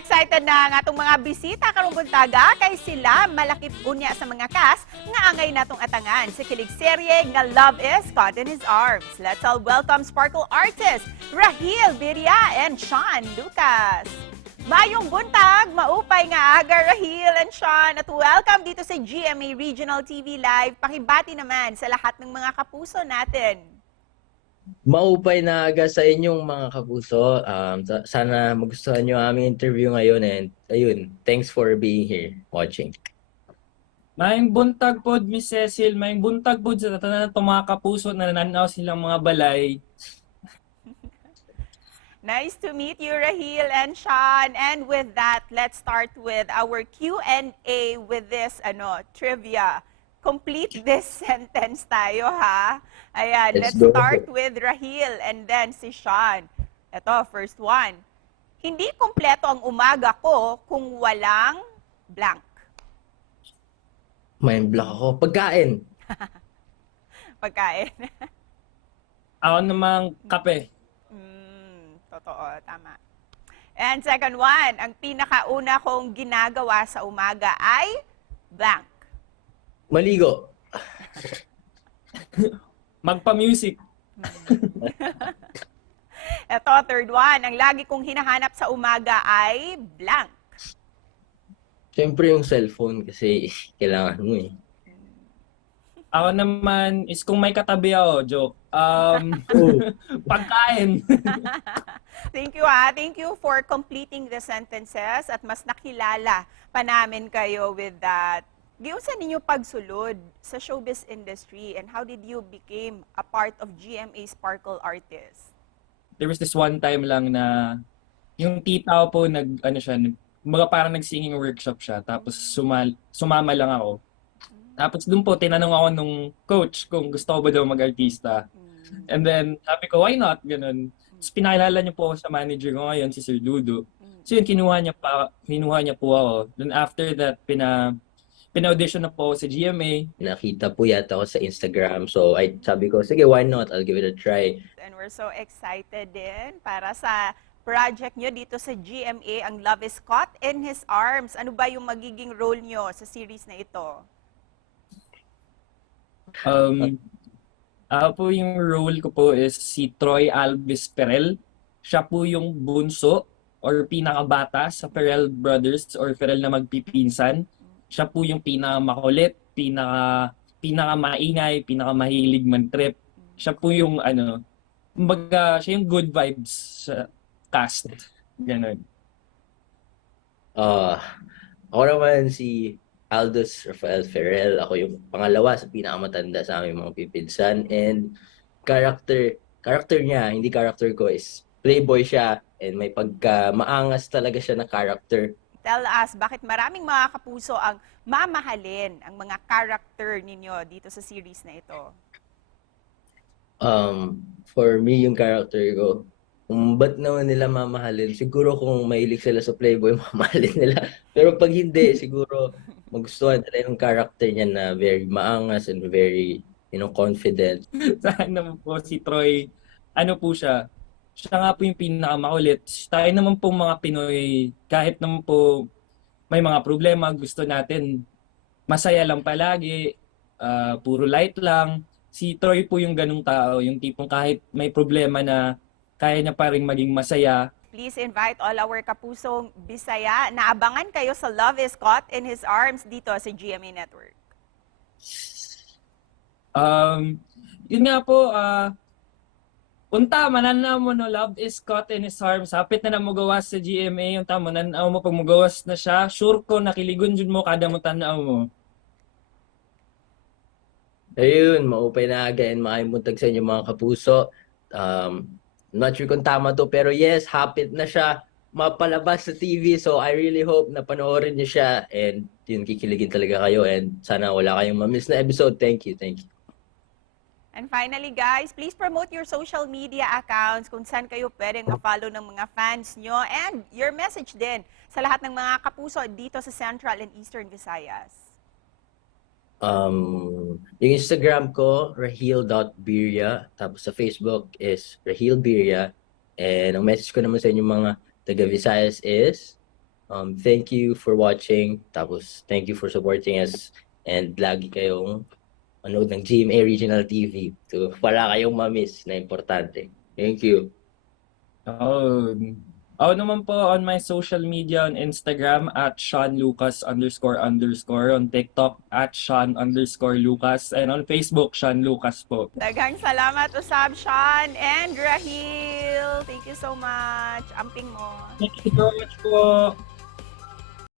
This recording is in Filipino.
excited na ang atong mga bisita karong buntaga kay sila malakip unya sa mga cast nga angay natong atangan sa kilig serye nga Love is Caught in His Arms. Let's all welcome Sparkle artists Rahil Birria and Sean Lucas. Mayong buntag, maupay nga aga Rahil and Sean at welcome dito sa GMA Regional TV Live. Pakibati naman sa lahat ng mga kapuso natin. Maupay na aga sa inyong mga kapuso. Sana magustuhan nyo ang aming interview ngayon and ayun, thanks for being here watching. Maayong buntag pod, Miss Cecil. Maayong buntag pod sa tanan ng mga kapuso na nananaw silang mga balay. Nice to meet you, Rahil and Sean. And with that, let's start with our Q&A with this trivia. Complete this sentence tayo, ha? Ayan, let's start with Rahil and then si Sean. Ito, first one. Hindi kompleto ang umaga ko kung walang blank. May blank ako. Pagkain. Pagkain. Ako namang kape. Totoo, tama. And second one, ang pinakauna kong ginagawa sa umaga ay blank. Maligo. Magpa-music. Ito, third one, ang lagi kong hinahanap sa umaga ay blank. Siyempre yung cellphone kasi kailangan mo eh. Ako naman is kung may katabi ako, joke. Pagkain. Thank you, ha. Thank you for completing the sentences at mas nakilala pa namin kayo with that. Giunsa ninyo pagsulod sa showbiz industry and how did you became a part of GMA Sparkle Artists? There was this one time lang na yung tita ko po parang nag-singing workshop siya. Tapos sumama lang ako. Tapos doon po, tinanong ako nung coach kung gusto ko ba daw mag-artista. And then, sabi ko, why not? Ganun. Tapos pinakilala niyo po ako sa manager ko ngayon, si Sir Dudu. So yun, kinuha niya po ako. Then after that, pina-audition na po ako sa GMA. Nakita po yata ako sa Instagram. So sabi ko, sige, why not? I'll give it a try. And we're so excited din para sa project nyo dito sa GMA, ang Love is Caught in His Arms. Ano ba yung magiging role nyo sa series na ito? Ako po yung role ko po is si Troy Alves Ferrell. Siya po yung bunso or pinakabata sa Ferrell brothers or Ferrell na magpipinsan. Siya po yung pinakamakulit, pinakamaingay, pinakamahilig man-trip. Siya po yung siya yung good vibes sa cast. Ganun. Ako naman si Aldous Rafael Ferrell. Ako yung pangalawa sa pinakamatanda sa aming mga pipinsan. And character niya, hindi character ko, is playboy siya and may maangas talaga siya na character. Tell us, bakit maraming mga kapuso ang mamahalin ang mga character ninyo dito sa series na ito? For me, yung character ko, kung ba't naman nila mamahalin, siguro kung mahilig sila sa playboy, mamahalin nila. Pero pag hindi, siguro magustuhan nila yung character niya na very maangas and very, confident. Sa akin naman po si Troy, po siya nga po yung pinakamakulit. Tayo naman po mga Pinoy, kahit naman po may mga problema, gusto natin masaya lang palagi, puro light lang. Si Troy po yung ganung tao, yung tipong kahit may problema na kaya niya pa rin maging masaya. Please invite all our kapusong Bisaya na abangan kayo sa Love is Caught in His Arms dito sa GMA Network. Yun nga po, unta, mananaw mo no, Love is Caught in His Arms. Hapit na magawas sa GMA, yung tamo, mananaw mo pag magawas na siya, sure ko nakiligon dyan mo kada mo tanaw mo. Ayun, maupay na again, makimuntag sa inyo mga kapuso. Not sure kung tama to, pero yes, hapit na siya mapalabas sa TV. So I really hope na panoorin niyo siya and yun, kikiligin talaga kayo and sana wala kayong ma-miss na episode. Thank you. And finally guys, please promote your social media accounts kung saan kayo pwedeng ma-follow ng mga fans nyo and your message din sa lahat ng mga kapuso dito sa Central and Eastern Visayas. Yung Instagram ko, rahil.birria. Tapos sa Facebook is Rahil Birria. And ang message ko naman sa inyo mga taga Visayas is Thank you for watching. Tapos, thank you for supporting us. And lagi kayong manood ng GMA Regional TV. So, wala kayong ma-miss na importante. Thank you. Oh, ako naman po on my social media on Instagram at @SeanLucas__, on TikTok at @Sean_Lucas, and on Facebook, Sean Lucas po. Daghang salamat usab Sean and Rahil. Thank you so much. Amping mo. Thank you so much po.